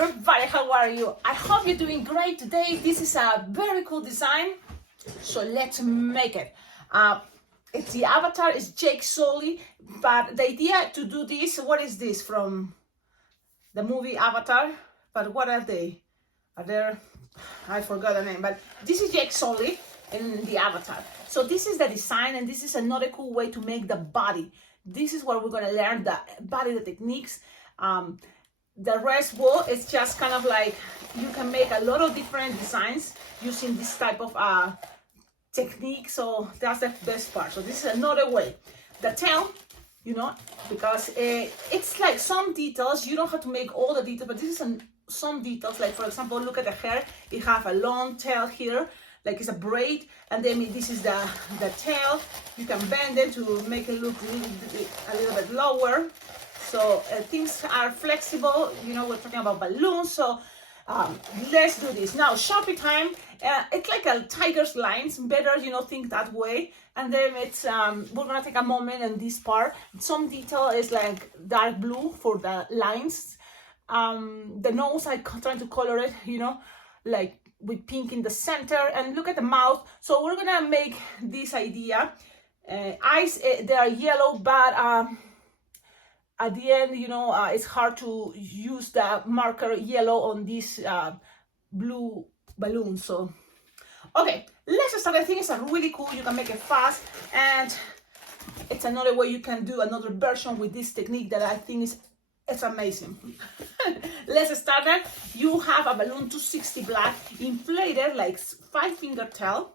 everybody, how are you? I hope you're doing great today. This is a very cool design, so let's make it. It's the avatar, it's Jake Soli, but the idea to do this, what is this from the movie Avatar? But what are they? Are there, I forgot the name, but this is Jake Soli in the avatar. So this is the design, and this is another cool way to make the body. This is where we're gonna learn the body, the techniques. The rest, well, it's just kind of like you can make a lot of different designs using this type of technique. So that's the best part. So this is another way. The tail, you know, because it's like some details. You don't have to make all the details, but this is some details. Like for example, look at the hair. It have a long tail here, like it's a braid, and then this is the tail. You can bend it to make it look a little bit lower. So things are flexible, you know, we're talking about balloons, so let's do this. Now, Sharpie time, it's like a tiger's lines, better, you know, think that way. And then it's, we're gonna take a moment on this part. Some detail is like dark blue for the lines. The nose, I'm trying to color it, you know, like with pink in the center, and look at the mouth. So we're gonna make this idea. Eyes, they are yellow, but at the end, you know, it's hard to use the marker yellow on this blue balloon. So, okay, let's start. I think it's a really cool. You can make it fast, and it's another way you can do another version with this technique that I think it's amazing. Let's start that. You have a balloon 260 black, inflated like 5-finger tail,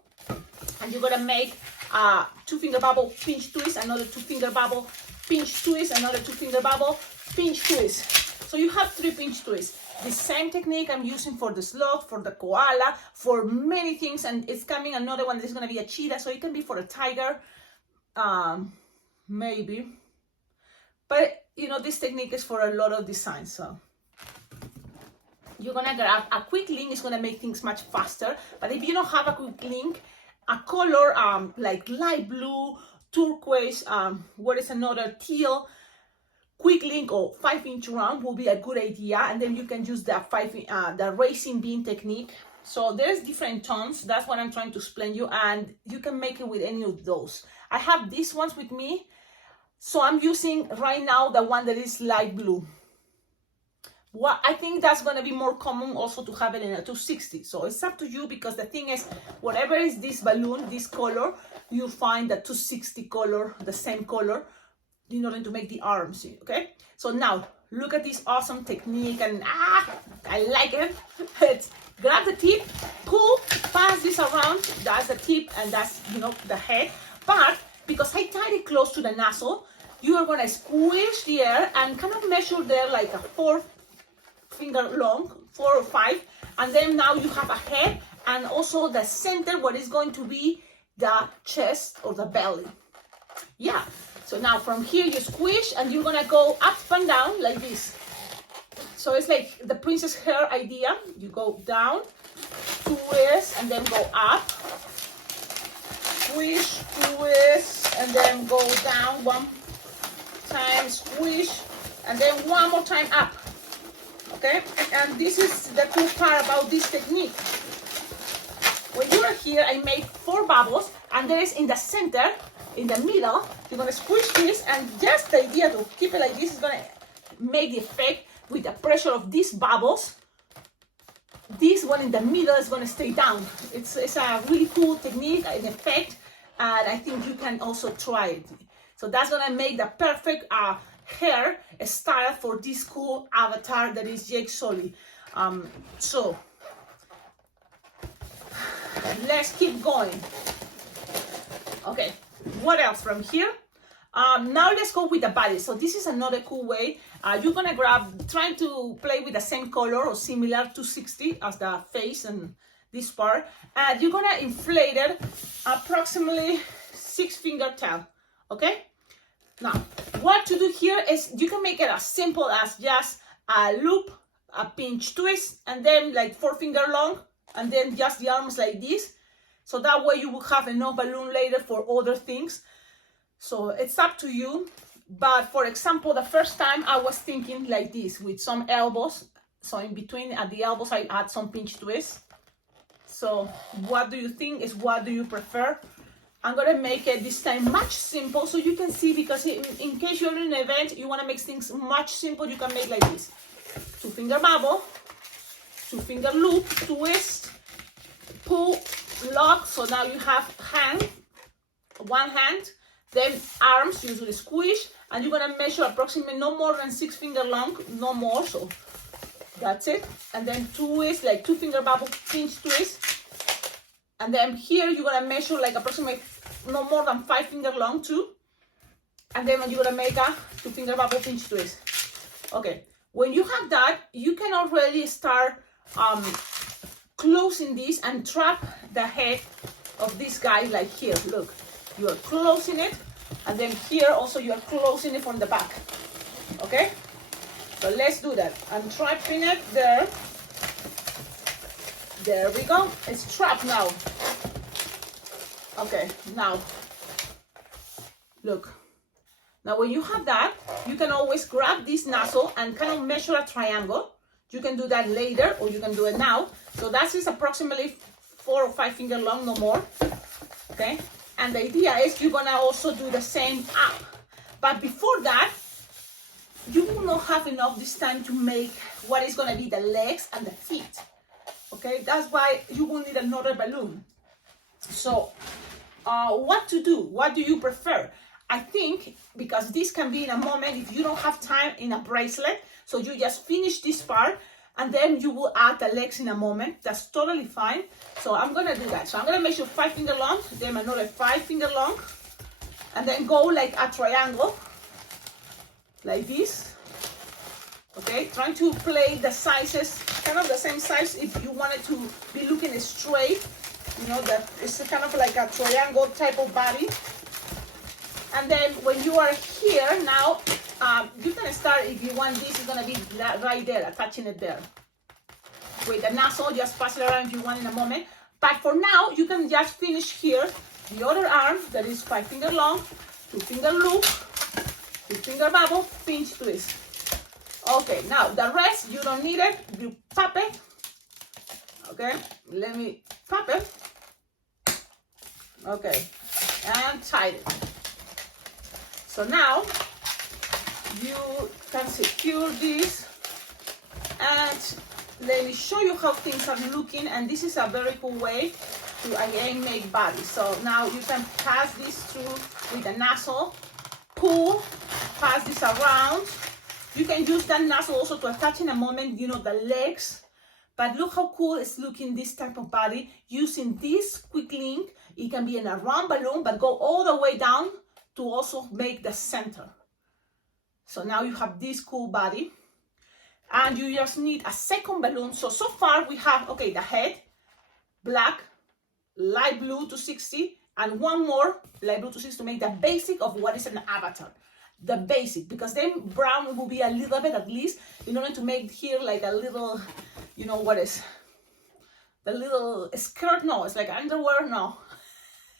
and you're gonna make a 2-finger bubble pinch twist, another 2-finger bubble pinch twist, another 2-finger bubble, pinch twist. So you have 3 pinch twists. The same technique I'm using for the sloth, for the koala, for many things, and it's coming another one that is going to be a cheetah, so it can be for a tiger, maybe. But, you know, this technique is for a lot of designs, so. You're going to grab a quick link, it's going to make things much faster, but if you don't have a quick link, a color like light blue, turquoise, what is another teal, quick link or 5-inch round will be a good idea, and then you can use the racing beam technique. So there's different tones, that's what I'm trying to explain you, and you can make it with any of those. I have these ones with me, so I'm using right now the one that is light blue. Well, I think that's going to be more common also to have it in a 260. So it's up to you, because the thing is, whatever is this balloon, this color, you find the 260 color, the same color, in order to make the arms, okay? So now, look at this awesome technique, and I like it. It's grab the tip, pull, pass this around, that's the tip, and that's, you know, the head. But because I tied it close to the nozzle, you are going to squish the air and kind of measure there like a 4-finger long, 4 or 5, and then now you have a head, and also the center what is going to be the chest or the belly. Yeah, so now from here you squish, and you're gonna go up and down like this. So it's like the princess hair idea. You go down, twist, and then go up, squish, twist, and then go down one time, squish, and then one more time up. Okay, and this is the cool part about this technique. When you are here, I made 4 bubbles, and there is in the center, in the middle, you're gonna squish this, and just the idea to keep it like this is gonna make the effect with the pressure of these bubbles. This one in the middle is gonna stay down. It's a really cool technique, an effect, and I think you can also try it. So that's gonna make the perfect hair style for this cool avatar that is Jake Soli. So let's keep going. Okay, what else from here? Now let's go with the body. So this is another cool way. You're gonna grab, trying to play with the same color or similar 260 as the face and this part, and you're gonna inflate it approximately 6-finger tail. Okay. Now, what to do here is you can make it as simple as just a loop, a pinch twist, and then like 4-finger long, and then just the arms like this. So that way you will have enough balloon later for other things. So it's up to you. But for example, the first time I was thinking like this with some elbows, So in between at the elbows, I add some pinch twist. So what do you think is what do you prefer? I'm gonna make it this time much simple so you can see, because in case you're in an event, you wanna make things much simple, you can make like this. 2-finger bubble, 2-finger loop, twist, pull, lock. So now you have hand, one hand, then arms, usually squish, and you're gonna measure approximately no more than 6 finger long, no more, so that's it. And then twist, like 2-finger bubble, pinch twist. And then here you're gonna measure like approximately no more than 5 finger long too. And then you're gonna make a 2-finger bubble, pinch twist. Okay, when you have that, you can already start closing this and trap the head of this guy like here. Look, you are closing it, and then here also you are closing it from the back. Okay, so let's do that. I'm trapping it there. There we go. It's trapped now. Okay, now look. Now when you have that, you can always grab this nozzle and kind of measure a triangle. You can do that later, or you can do it now. So that is approximately 4 or 5 finger long, no more. Okay, and the idea is you're gonna also do the same up. But before that, you will not have enough this time to make what is gonna be the legs and the feet. Okay, that's why you will need another balloon. So what to do? What do you prefer? I think, because this can be in a moment if you don't have time in a bracelet, so you just finish this part and then you will add the legs in a moment. That's totally fine. So I'm gonna do that. So I'm gonna measure 5 finger long, then another 5 finger long, and then go like a triangle, like this. Okay, trying to play the sizes, kind of the same size if you want it to be looking straight. You know, that it's kind of like a triangle type of body. And then when you are here now, you can start, if you want, this is gonna be right there, attaching it there. With the nozzle, just pass it around if you want in a moment. But for now, you can just finish here. The other arm, that is 5 finger long, 2-finger loop, 2-finger bubble, pinch twist. Okay, now the rest, you don't need it. You pop it. Okay, let me pop it. Okay, and tighten it. So now you can secure this, and let me show you how things are looking. And this is a very cool way to again make bodies. So now you can pass this through with a nozzle, pull, pass this around. You can use that nozzle also to attach in a moment, you know, the legs. But look how cool it's looking, this type of body. Using this quick link, it can be in a round balloon, but go all the way down to also make the center. So now you have this cool body. And you just need a second balloon. So far we have, okay, the head, black, light blue 260, and one more light blue 260 to make the basic of what is an avatar. The basic, because then brown will be a little bit at least in order to make here like a little, you know, what is the little skirt? No, it's like underwear. No,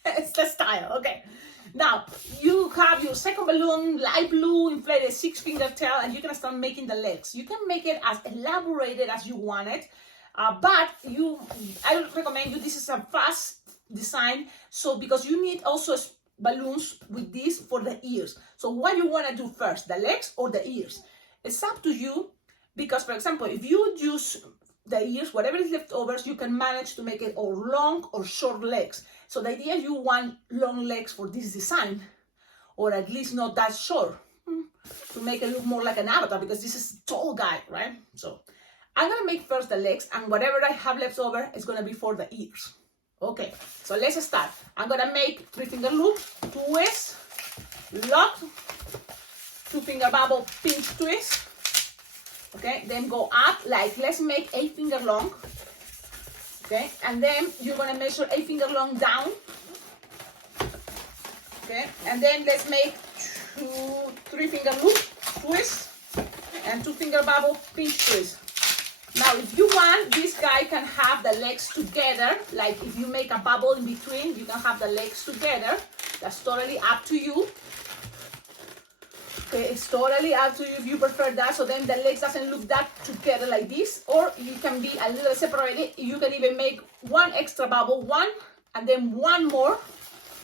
it's the style. Okay, now you have your second balloon, light blue, inflated 6-finger tail, and you're gonna start making the legs. You can make it as elaborated as you want it, but I would recommend you, this is a fast design, so because you need also balloons with this for the ears. So what you want to do first, the legs or the ears? It's up to you, because for example, if you use the ears, whatever is left over, you can manage to make it or long or short legs. So the idea is you want long legs for this design, or at least not that short, to make it look more like an avatar, because this is a tall guy, right? So I'm gonna make first the legs, and whatever I have left over is gonna be for the ears. Okay, so let's start. I'm gonna make 3-finger loop, twist, lock, 2-finger bubble, pinch twist. Okay, then go up, like let's make 8-finger long. Okay, and then you're gonna measure 8-finger long down. Okay, and then let's make 3-finger loop, twist, and 2-finger bubble, pinch twist. Now, if you want, this guy can have the legs together. Like if you make a bubble in between, you can have the legs together. That's totally up to you. Okay, it's totally up to you if you prefer that, so then the legs doesn't look that together like this, or you can be a little separated. You can even make one extra bubble, one, and then one more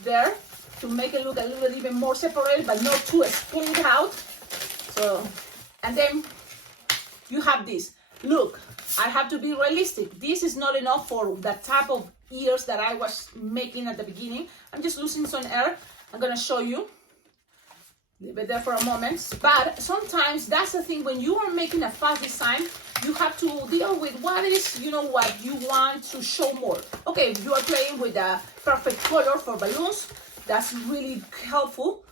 there to make it look a little bit even more separated, but not too split out. So, and then you have this. Look, I have to be realistic. This is not enough for the type of ears that I was making at the beginning. I'm just losing some air. I'm gonna show you. Leave it there for a moment. But sometimes that's the thing, when you are making a fast design, you have to deal with what is, you know, what you want to show more. Okay, if you are playing with a perfect color for balloons, that's really helpful.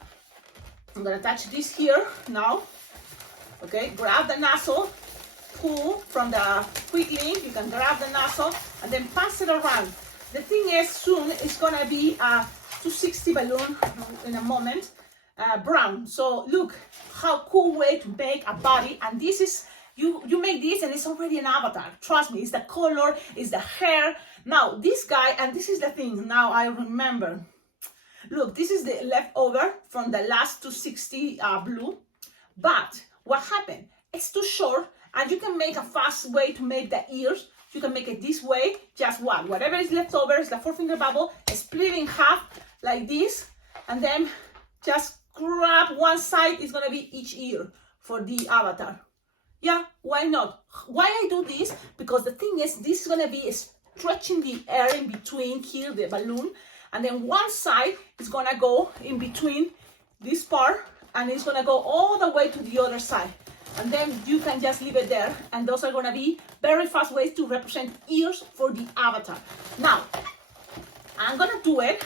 I'm gonna touch this here now. Okay, grab the nozzle, pull from the quick link. You can grab the nozzle and then pass it around. The thing is, soon it's gonna be a 260 balloon in a moment. Brown. So look how cool way to make a body, and this is you make this and it's already an avatar. Trust me, it's the color, it's the hair. Now this guy, and this is the thing, now I remember, look, this is the leftover from the last 260 blue, but what happened, it's too short, and you can make a fast way to make the ears. You can make it this way, just whatever is left over is the 4-finger bubble, split in half like this, and then just grab one side. Is gonna be each ear for the avatar. Yeah, why not? Why I do this? Because the thing is, this is gonna be stretching the air in between here, the balloon, and then one side is gonna go in between this part, and it's gonna go all the way to the other side. And then you can just leave it there, and those are gonna be very fast ways to represent ears for the avatar. Now, I'm gonna do it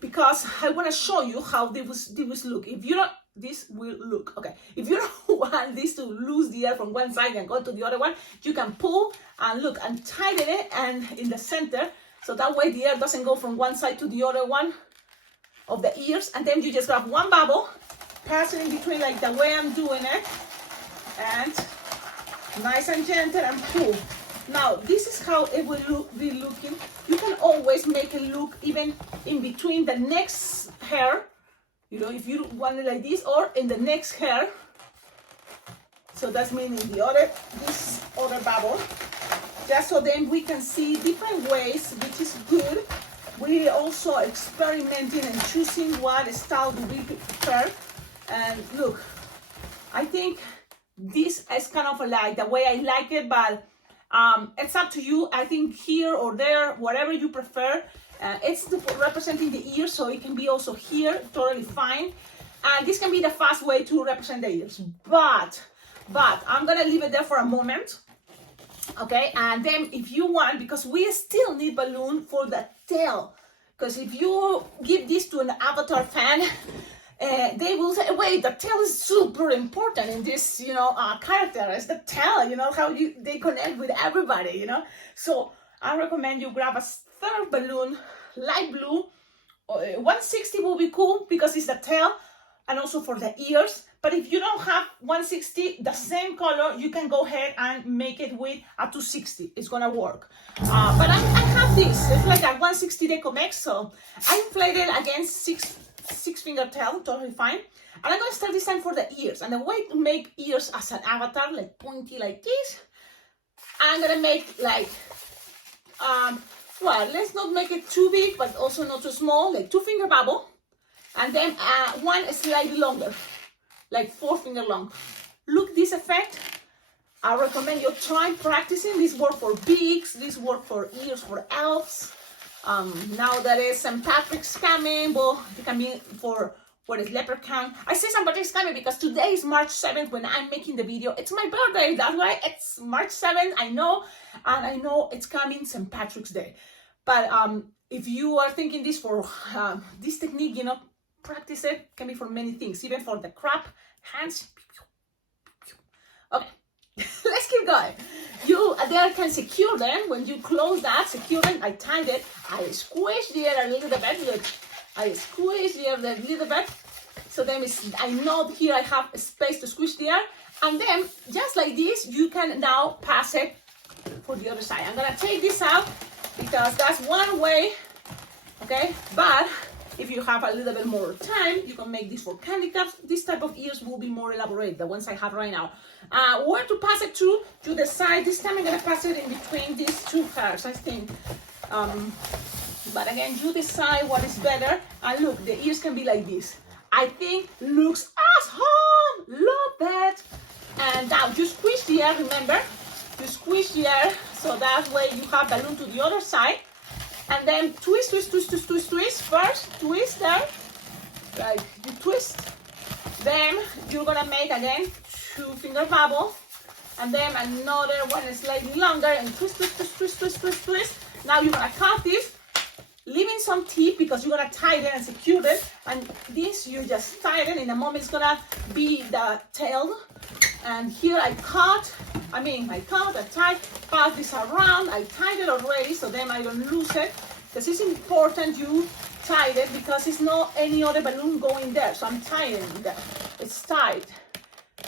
because I want to show you how this look. If you don't, this will look, okay. If you don't want this to lose the air from one side and go to the other one, you can pull and look and tighten it and in the center, so that way the air doesn't go from one side to the other one of the ears. And then you just grab one bubble, pass it in between like the way I'm doing it, and nice and gentle and pull. Now, this is how it will be looking. You can always make it look even in between the next hair, you know, if you want it like this, or in the next hair. So that's meaning this other bubble. Just so then we can see different ways, which is good. We also experimenting and choosing what style do we prefer. And look, I think this is kind of like the way I like it, but it's up to you. I think here or there, whatever you prefer. It's representing the ears, so it can be also here, totally fine. And this can be the fast way to represent the ears. But I'm gonna leave it there for a moment. Okay, and then if you want, because we still need balloon for the tail. Because if you give this to an avatar fan, they will say, wait, the tail is super important in this, you know, character. It's the tail, you know, how they connect with everybody, you know. So I recommend you grab a third balloon, light blue. 160 will be cool because it's the tail and also for the ears. But if you don't have 160, the same color, you can go ahead and make it with a 260. It's gonna work. But I have this. It's like a 160 deco mix, so I inflated against six finger tail, totally fine. And I'm gonna start this time for the ears. And the way to make ears as an avatar, like pointy like this, I'm gonna make like, well, let's not make it too big, but also not too small, like 2-finger bubble. And then one slightly longer, like 4-finger long. Look this effect. I recommend you try practicing. This work for beaks, this work for ears for elves. Now that is St. Patrick's coming, well, it can be for what is leprechaun. I say St. Patrick's coming because today is March 7th when I'm making the video. It's my birthday, that's why it's March 7th, I know. And I know it's coming St. Patrick's Day. But if you are thinking this for this technique, you know, practice it, can be for many things, even for the crab hands. Okay, let's keep going. You there can secure them. When you close that, secure them. I tied it. I squish the air a little bit. Look, I squish the air a little bit. So then I know here I have a space to squish the air. And then just like this, you can now pass it for the other side. I'm gonna take this out because that's one way. Okay, but If you have a little bit more time, you can make this for candy cups. This type of ears will be more elaborate, the ones I have right now. Where to pass it to the side. This time I'm gonna pass it in between these two hairs, I think. But again, you decide what is better. And look, the ears can be like this. I think looks awesome. Love that. And now you squish the air, remember? You squish the air, so that way you have balloon to the other side. And then twist, twist, twist, twist, twist, twist. First, twist there. Like you twist. Then you're gonna make again 2-finger bubble. And then another one is slightly longer and twist, twist, twist, twist, twist, twist, twist. Now you're gonna cut this, leaving some teeth because you're gonna tighten and secure it. And this you just tighten. In a moment it's gonna be the tail. And here I cut, I tied, pass this around, I tied it already, so then I don't lose it. Because it's important you tie it because it's not any other balloon going there. So I'm tying it, it's tied,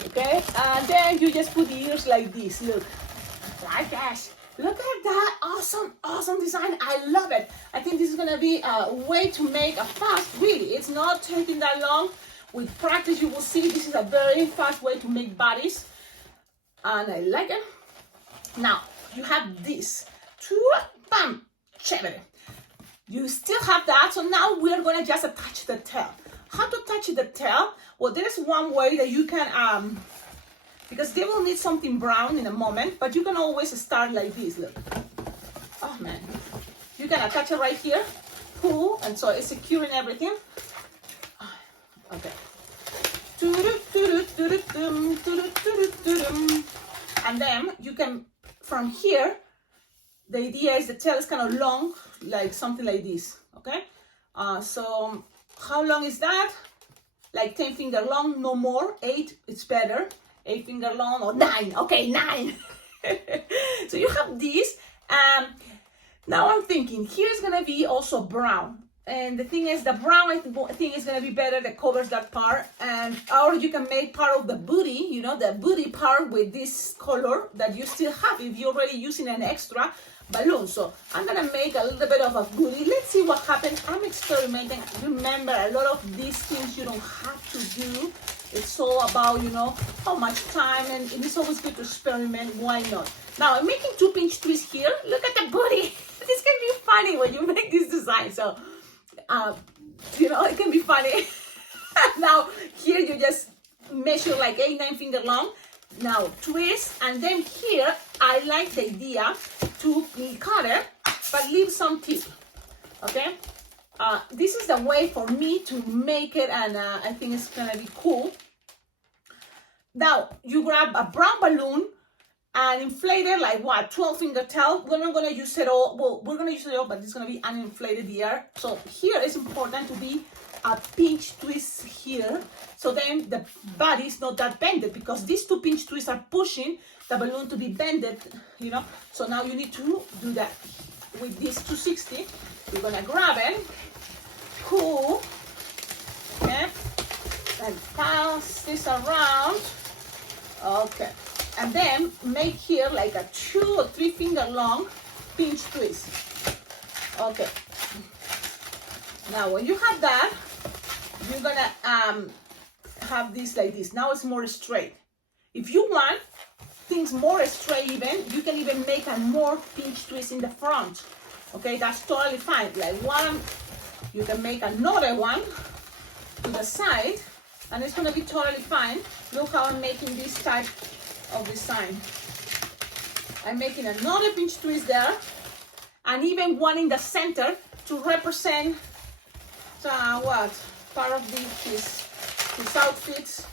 okay? And then you just put the ears like this, look, like that. Look at that, awesome, awesome design, I love it. I think this is gonna be a way to make a fast, really, it's not taking that long. With practice, you will see this is a very fast way to make bodies, and I like it. Now, you have this, bam, chévere. You still have that, so now we're gonna just attach the tail. How to attach the tail? Well, there's one way that you can, because they will need something brown in a moment, but you can always start like this, look. Oh man. You can attach it right here, pull, and so it's securing everything. Okay. And then you can, from here, the idea is the tail is kind of long, like something like this, okay? So how long is that? Like 10 finger long, no more. 8, it's better. 8 finger long or 9, okay, 9. So you have this. Now I'm thinking, here is gonna be also brown. And the thing is, the brown I think is gonna be better that covers that part. Or you can make part of the booty, you know, the booty part with this color that you still have if you're already using an extra balloon. So I'm gonna make a little bit of a booty. Let's see what happens. I'm experimenting. Remember, a lot of these things you don't have to do. It's all about, you know, how much time, and it's always good to experiment. Why not? Now I'm making 2 pinch twists here. Look at the booty. This can be funny when you make this design. So you know, it can be funny. Now here you just measure like 8-9 finger long. Now twist, and then here I like the idea to cut it but leave some tip, okay? This is the way for me to make it, and I think it's gonna be cool. Now you grab a brown balloon and inflate it like what, 12 finger tail. We're not gonna use it all. Well, we're gonna use it all, but it's gonna be uninflated here. So here it's important to be a pinch twist here. So then the body is not that bended, because these 2 pinch twists are pushing the balloon to be bended, you know. So now you need to do that. With this 260, you're gonna grab it, pull, okay, and pass this around, okay. And then make here like a 2 or 3 finger long pinch twist. Okay. Now when you have that, you're gonna have this like this. Now it's more straight. If you want things more straight even, you can even make a more pinch twist in the front. Okay, that's totally fine. Like one, you can make another one to the side, and it's gonna be totally fine. Look how I'm making this type of design. I'm making another pinch twist there, and even one in the center to represent what part of his outfit,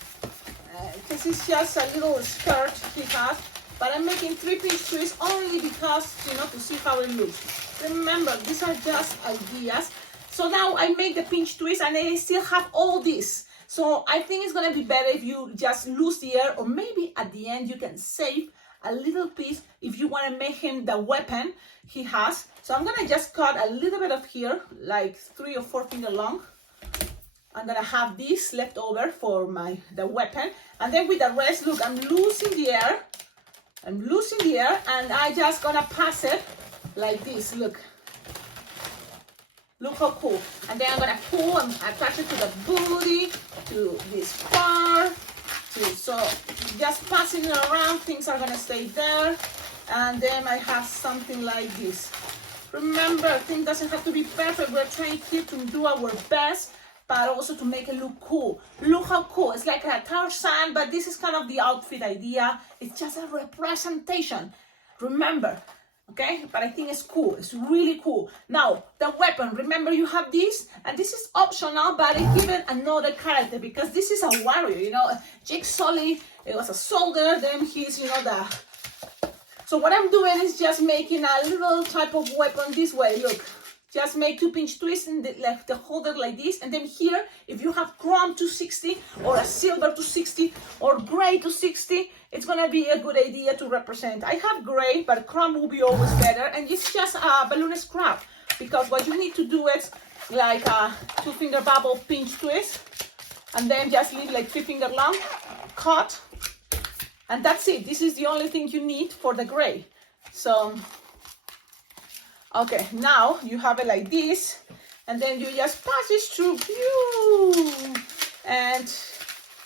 because it's just a little skirt he has. But I'm making 3 pinch twists only because, you know, to see how it looks. Remember, these are just ideas. So now I make the pinch twist and I still have all this. So I think it's gonna be better if you just lose the air, or maybe at the end you can save a little piece if you want to make him the weapon he has. So I'm gonna just cut a little bit of here, like 3 or 4 finger long. I'm gonna have this left over for the weapon, and then with the rest, look, I'm losing the air. I'm losing the air, and I just gonna pass it like this. Look. Look how cool. And then I'm gonna pull and attach it to the booty, to this part, so just passing it around, things are gonna stay there. And then I have something like this. Remember, things doesn't have to be perfect. We're trying here to do our best, but also to make it look cool. Look how cool. It's like a Tarzan, but this is kind of the outfit idea. It's just a representation. Remember, okay? But I think it's cool. It's really cool. Now, the weapon. Remember, you have this, and this is optional, but it's given another character because this is a warrior, you know. Jake Sully, it was a soldier, then he's, you know, the... So what I'm doing is just making a little type of weapon this way, look. Just make 2-pinch twists and the holder like this. And then here, if you have chrome 260 or a silver 260 or gray 260, it's gonna be a good idea to represent. I have gray, but chrome will be always better. And it's just a balloon scrap, because what you need to do is like a 2-finger bubble pinch twist, and then just leave like 3-finger long, cut, and that's it. This is the only thing you need for the gray. So, okay, now you have it like this, and then you just pass this through, and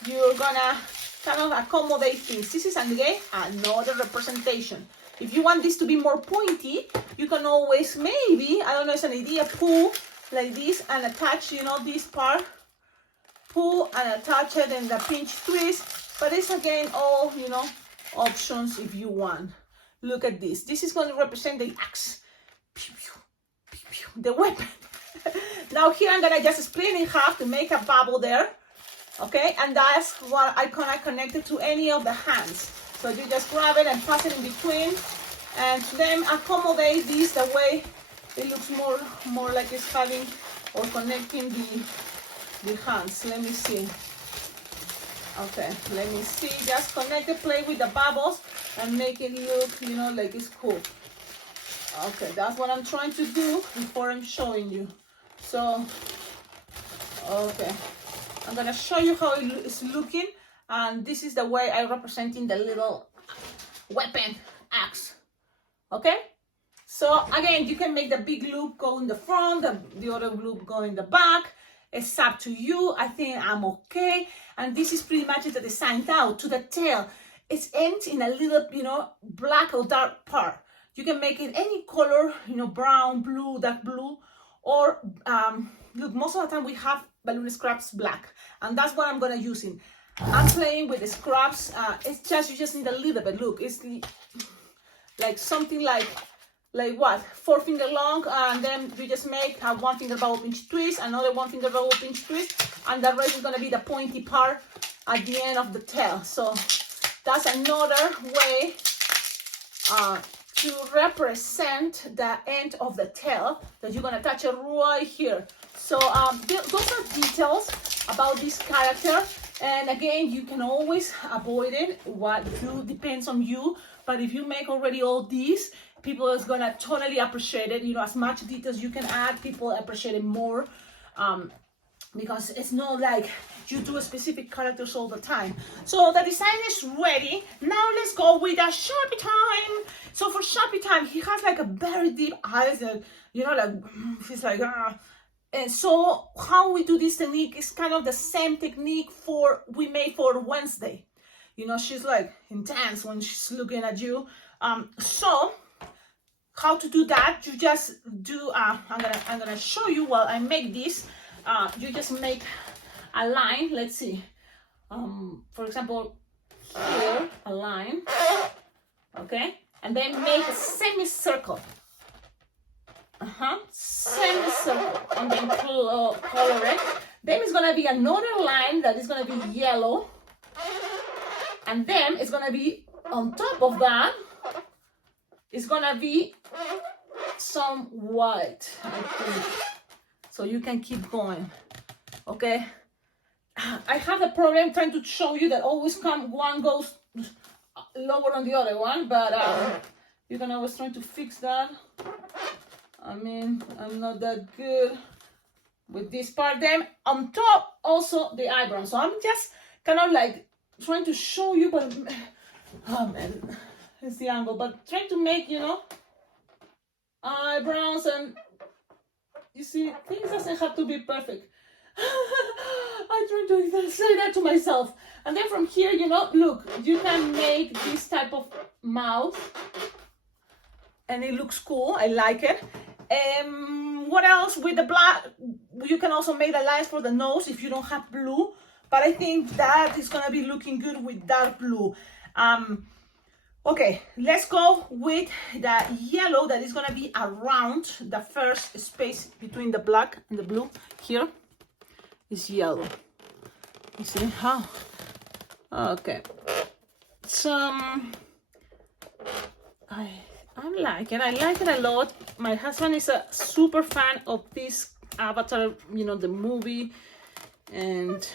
you're gonna kind of accommodate things. This is again another representation. If you want this to be more pointy, you can always maybe, I don't know, it's an idea, pull like this and attach, you know, this part, pull and attach it in the pinch twist. But it's again all, you know, options if you want. Look at this. This is going to represent the axe. Pew, pew, pew, pew, the weapon. Now here I'm going to just split it in half to make a bubble there. Okay, and that's what I connect it to any of the hands. So you just grab it and pass it in between, and then accommodate this the way it looks more like it's having or connecting the hands. Let me see. Okay, let me see. Just connect it, play with the bubbles, and make it look, you know, like it's cool. Okay, that's what I'm trying to do before I'm showing you. So, okay, I'm gonna show you how it's looking, and this is the way I'm representing the little weapon axe. Okay, so again, you can make the big loop go in the front, the other loop go in the back. It's up to you. I think I'm okay. And this is pretty much the design. Now to the tail. It ends in a little, you know, black or dark part. You can make it any color, you know, brown, blue, dark blue, or look, most of the time we have balloon scraps black, and that's what I'm gonna use in. I'm playing with the scraps. It's just, you just need a little bit. Look, it's like something like what, 4-finger long, and then you just make a 1-finger bubble pinch twist, another 1-finger bubble pinch twist, and the rest is going to be the pointy part at the end of the tail. So that's another way to represent the end of the tail, that you're going to attach it right here. So those are details about this character, and again, you can always avoid it. What you depends on you, but if you make already all these, people is gonna totally appreciate it. You know, as much details you can add, people appreciate it more, because it's not like you do a specific characters all the time. So the design is ready. Now let's go with a Sharpie time. So for Sharpie time, he has like a very deep eyes, and you know, like he's like And so how we do this technique is kind of the same technique we made for Wednesday. You know, she's like intense when she's looking at you. So how to do that? You just do. I'm gonna show you while I make this. You just make a line. Let's see. For example, here a line. Okay, and then make a semicircle. Semicircle, and then color it. Then it's gonna be another line that is gonna be yellow, and then it's gonna be on top of that. It's gonna be some white, I think. So you can keep going. Okay. I have a problem trying to show you that always one goes lower than the other one, but you can always try to fix that. I mean, I'm not that good with this part. Then on top, also the eyebrows. So I'm just kind of like trying to show you, but oh man, it's the angle. But trying to make, you know, eyebrows, and You see, things doesn't have to be perfect. I try to say that to myself. And then from here, you know, look, you can make this type of mouth. And it looks cool, I like it. What else? With the black, you can also make the lines for the nose if you don't have blue. But I think that is gonna be looking good with dark blue. Okay, let's go with the yellow that is gonna be around the first space between the black and the blue. Here is yellow. You see how? Okay. I like it. I like it a lot. My husband is a super fan of this Avatar, you know, the movie, and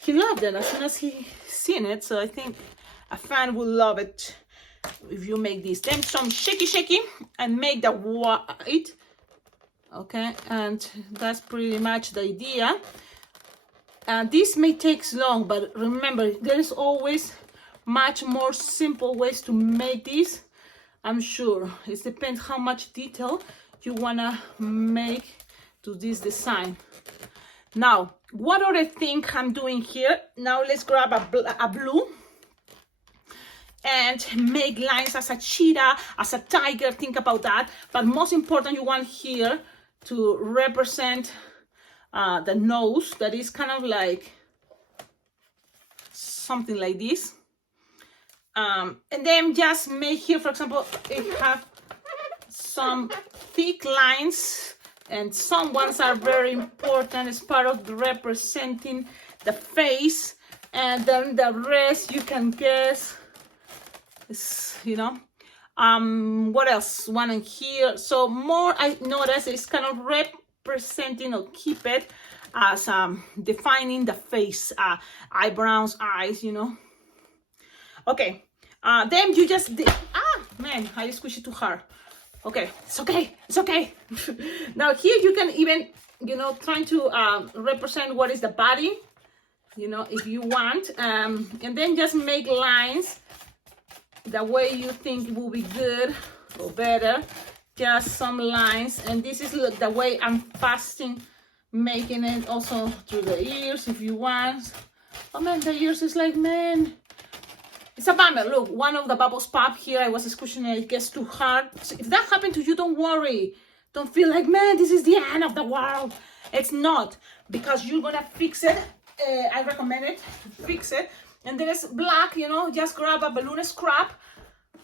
he loved it as soon as he seen it. So I think a fan will love it if you make this. Then some shaky and make the white. Okay, and that's pretty much the idea. This may take long, but remember, there is always much more simple ways to make this. I'm sure it depends how much detail you wanna make to this design. Now, what other thing I'm doing here? Now let's grab a blue and make lines as a cheetah, as a tiger. Think about that. But most important, you want here to represent the nose. That is kind of like something like this. And then just make here, for example, if you have some thick lines, and some ones are very important as part of the representing the face, and then the rest you can guess is, you know. What else? One in here. So more I notice is kind of representing or keep it as defining the face, eyebrows, eyes, you know. Okay, then you just man, I squished it too hard. Okay, it's okay. Now here you can even, you know, trying to represent what is the body, you know, if you want, and then just make lines the way you think it will be good or better. Just some lines, and this is the way I'm fasting, making it also through the ears if you want. Oh man, the ears is like, man, it's a bummer. Look, one of the bubbles pop here. I was squishing it. It gets too hard. So if that happened to you, don't worry. Don't feel like, man, this is the end of the world. It's not, because you're gonna fix it. I recommend it. Fix it. And there's black, you know, just grab a balloon scrap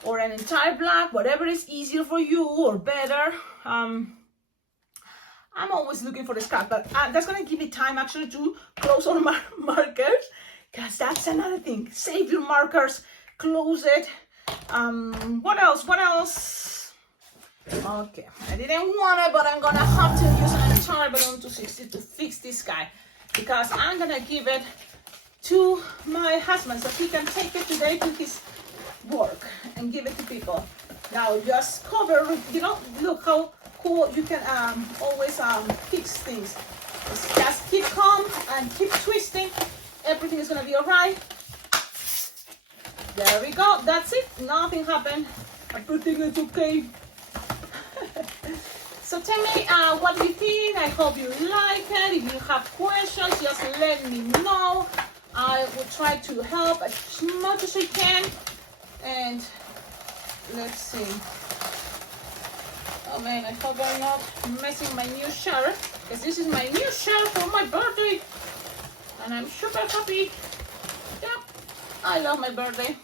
or an entire black, whatever is easier for you or better. I'm always looking for the scrap, but that's gonna give me time actually to close all my markers. Because that's another thing. Save your markers, close it. What else? Okay, I didn't want it, but I'm gonna have to use an entire balloon to fix this guy, because I'm gonna give it to my husband so he can take it today to his work and give it to people. Now just cover, you know, look how cool you can always fix things. Just keep calm and keep twisting. Everything is gonna be alright. There we go. That's it. Nothing happened. Everything is okay. So tell me what you think. I hope you like it. If you have questions, just let me know. I will try to help as much as I can. And let's see. Oh man, I hope I'm not messing my new shirt, because this is my new shirt for my birthday. And I'm super happy. Yeah, I love my birthday.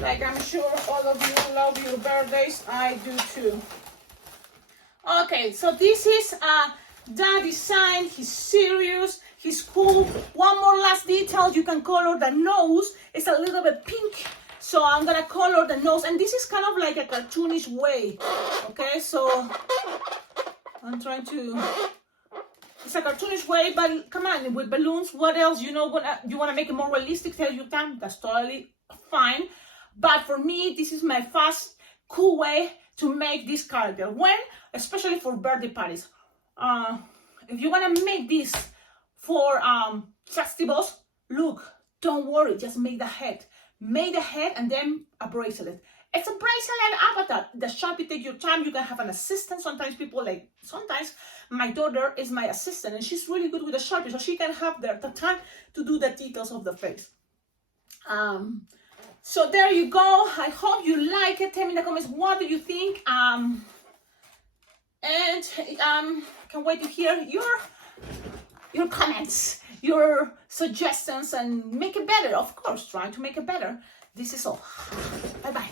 Like I'm sure all of you love your birthdays. I do too. Okay, so this is the design. He's serious. He's cool. One more last detail. You can color the nose. It's a little bit pink. So I'm gonna color the nose. And this is kind of like a cartoonish way. Okay, so I'm trying to... It's a cartoonish way, but come on, with balloons, what else? You know, you want to make it more realistic, tell your time, that's totally fine. But for me, this is my fast, cool way to make this character. When? Especially for birthday parties. If you want to make this for festivals, look, don't worry, just make the head. Make the head and then a bracelet. It's a bracelet avatar. The shop, you take your time. You can have an assistant. Sometimes my daughter is my assistant and she's really good with the Sharpie, so she can have the time to do the details of the face. So there you go. I hope you like it. Tell me in the comments, what do you think? And can't wait to hear your comments, your suggestions, and make it better. Of course, trying to make it better. This is all. Bye bye.